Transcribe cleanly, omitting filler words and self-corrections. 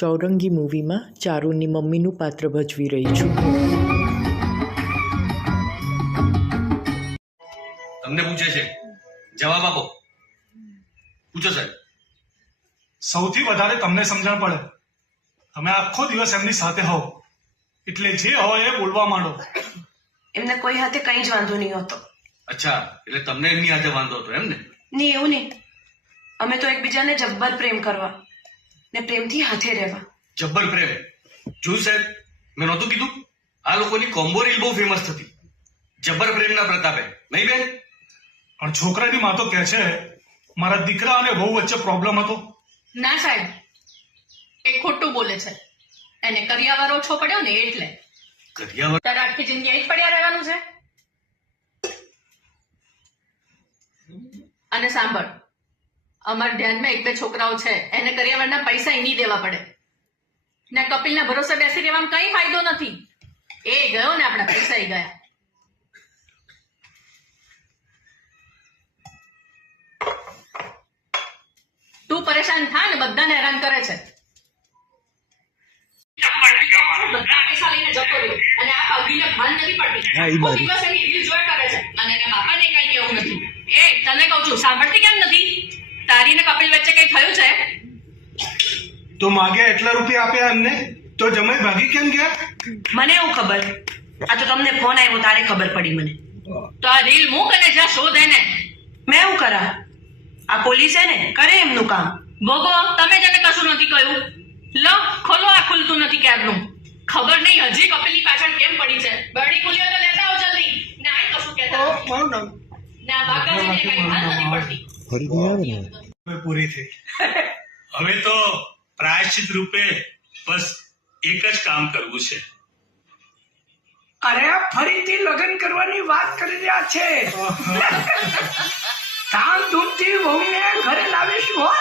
ચૌરંગી મૂવીમાં ચારુની મમ્મીનું પાત્ર ભજવી રહી છું. તમને પૂછે છે, જવાબ આપો. પૂછો સાહેબ. સૌથી વધારે તમને સમજણ પડે. તમે આખો દિવસ એમની સાથે હોવ એટલે જે હોય એ બોલવા માંડો. એમને કોઈ હાથે કઈ જ વાંધો નહીં હોતો. અચ્છા, એટલે તમને એમની હાથે વાંધો હતો એમ ને? નહીં, એવું નહીં. અમે તો એકબીજાને જબ્બર પ્રેમ કરવા ને પ્રેમથી હાથે રહેવા. જબ્બર પ્રેમ. જો સાહેબ, મેં નહોતું કીધું? આ લોકોની કોમ્બો રીલ બહુ ફેમસ થતી, જબ્બર પ્રેમના પ્રતાપે. નહીં બેન? પણ છોકરાની માં તો કહે છે મારા દીકરા અને વહુ વચ્ચે પ્રોબ્લેમ હતો. ના સાહેબ, એ ખોટું બોલે છે. એને કરિયાવર ઓછો પડ્યો ને એટલે. કરિયાવર? તારે આખી જિંદગી અહીં જ પડ્યા રહેવાનું છે. અને સાંભળ, અમારા ધ્યાનમાં એક બે છોકરાઓ છે, એને કરિયાવરના પૈસા નહીં દેવા પડે ને કપિલના ભરોસે બેસી રહેવામાં કઈ ફાયદો નથી. એ ગયો ને આપણા પૈસા ગયા. તું પરેશાન થા ને બધાને હેરાન કરે છે. બધા પૈસા લઈને જતો રહ્યો અને આ પગીને ભાન નથી પડતી. આખો દિવસ એની રીલ જોયા કરે છે અને એના બાપાને કઈ કેવું નથી. એ તને કહું છું, સાંભળતી કેમ નથી? તારી ને કપિલ વચ્ચે કઈ થયું છે? તો માગ્યા એટલા રૂપિયા આપ્યા એમને, તો જમાઈ ભાગી કેમ ગયા? મને એવું ખબર. આ તો તમને ફોન આવ્યો તારે ખબર પડી મને. તો આ રીલ મૂક અને જ્યાં શોધ એને. મેં એવું કરા? આ પોલીસ છે ને, કરે એમનું કામ. ભોગો, તમે જેને કશું નથી કહ્યું. લો ખોલો, આ ખુલતું નથી ક્યારનું. ખબર નહીં હજી કપિલની પાછળ કેમ પડી છે. બરડી ખુલી હોય તો લેતા આવો જલ્દી. ના આ કશું કહેતા નથી. ના બાગાજીને કઈ ભાન નથી પડતી. પૂરી થઈ. હવે તો પ્રાયશ્ચિત રૂપે બસ એક જ કામ કરવું છે. અરે ફરીથી લગ્ન કરવાની વાત કરી રહ્યા છે. ધામધૂમથી વહુને ઘરે લાવીશું હો.